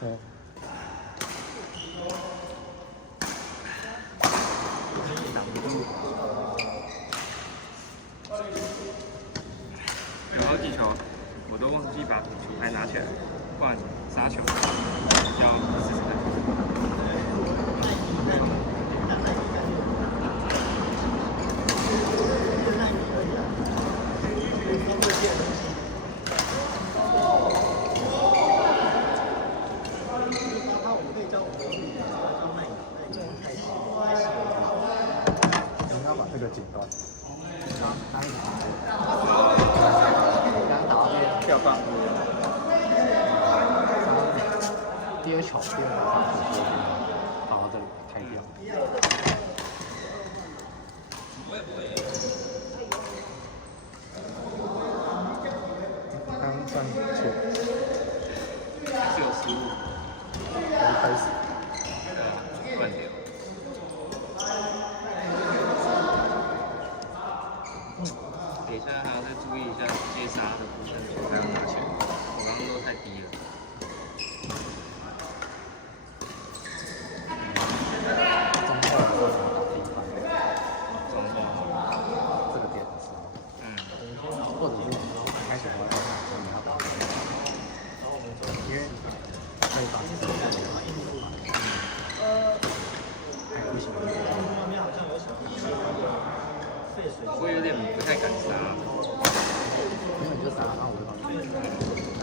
哦。有好几球，我都忘记把球拍拿起来，不然杀球要试试看。你要把这个剪断。跳棒。第二球，跑到这里开掉。刚算错，是有失误。一开始。乱掉。等一下还要再注意一下接杀的部分，球还要拿起来，我刚刚都太低了。这个点的时候，或者是开始我要打你要打，因为可以把这个还不行。我有点不太敢杀。因为你就杀，然后我就帮你。但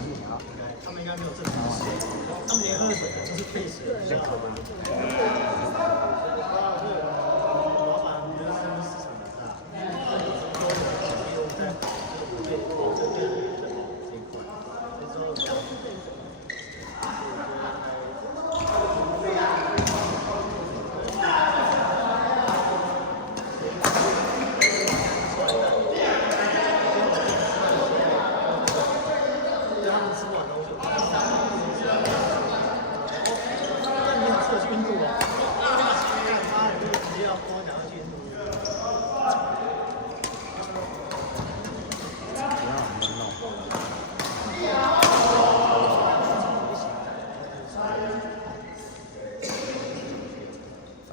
是你要，他们应该没有正常洗，他们连喝水都是配水，像喝吧。老板觉得他们市场很大，在这一块，之后。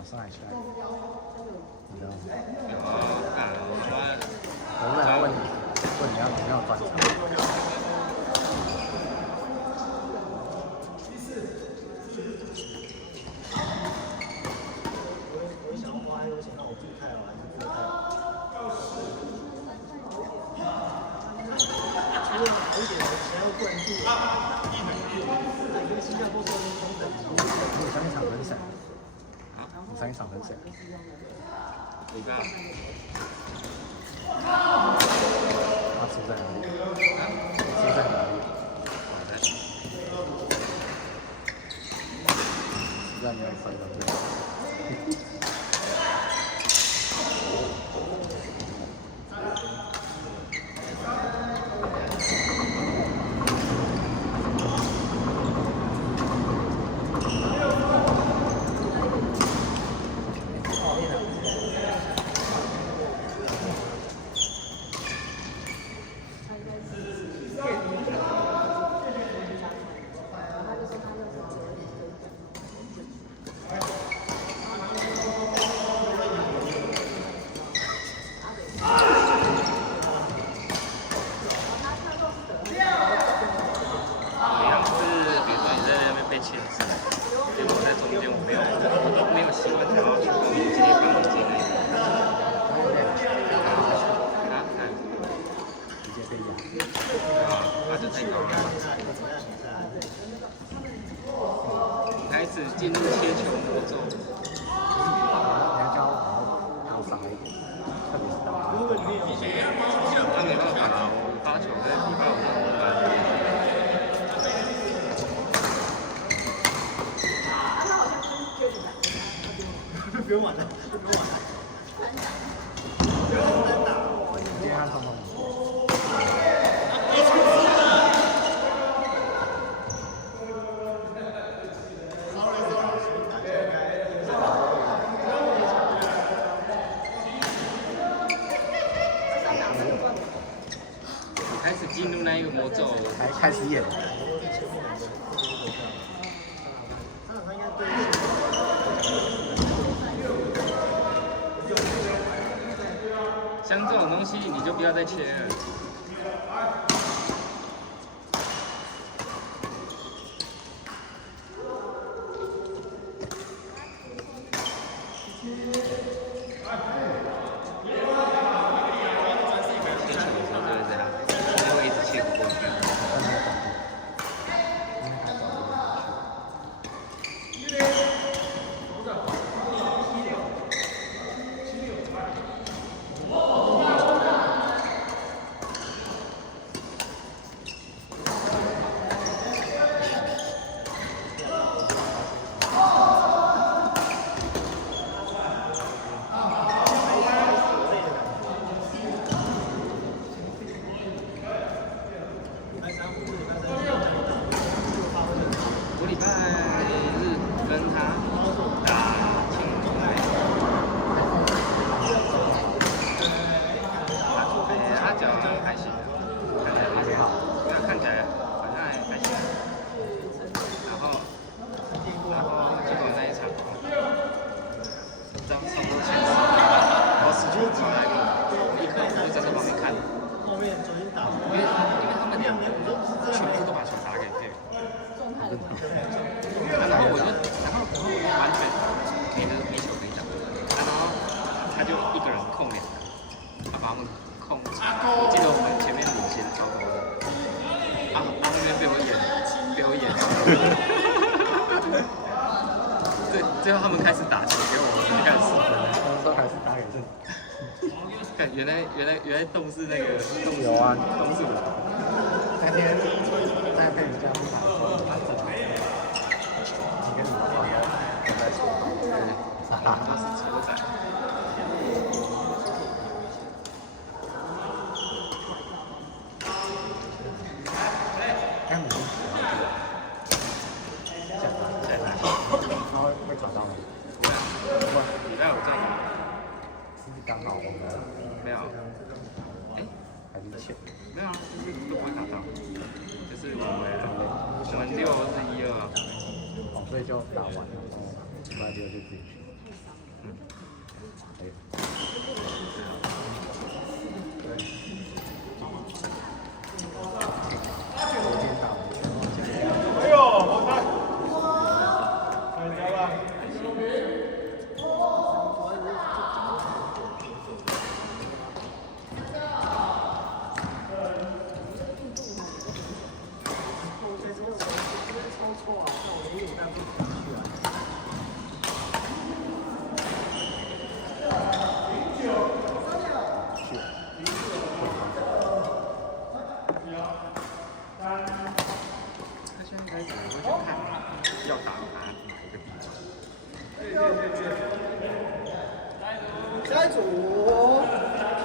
上来起来，你知道吗？有啊，我本来问你要怎么样转场。我想要花很多钱让我住太好还是不太好？除了好一点的还要灌注，那跟新加坡说的同等级。你上一场跟谁？你上一场跟谁？李刚。他输在哪里？输在哪里？输在没有分的地方。开始进入切球魔咒。你要教我多杀一点，特别是打。他没办法啦，我发球在礼拜五上班。不用玩了，不用玩了。不用单打，今天他上动。开始进入那一个魔咒，开始演。像这种东西你就不要再切了。切球的时候就是这样，就会一直切不过去。我礼拜日跟他打青海，他脚还行，看起来还好，对啊，看起来好像还行。然后结果那一场，差不多前10分，我死球跑来跟我，立刻我就在这旁边看，后面昨天打，因为他们两个全部都把球打给佩尔。然后我就完全没球可以打，然后他就一个人控2个，他把他们控。我记得我们前面领先超多的，那边被我演。对，最后他们开始打球，结果我们就开始失分了。都还是打给这。看，原来洞是那个洞有啊，洞是我。那天在佩鲁家不打球，他正常。你跟你朋友在说，他是车仔。看你现在他会找到吗？不会，礼拜5这样。是刚好我们没有。还是欠？没有啊，就是都不会打到，就是我们6是1-2啊。哦，所以就打完了，礼拜6就自己去。可以。昨天打完球，哎呦，我看，很高吧？他现在开始我会去看要打哪一个地方。下一组。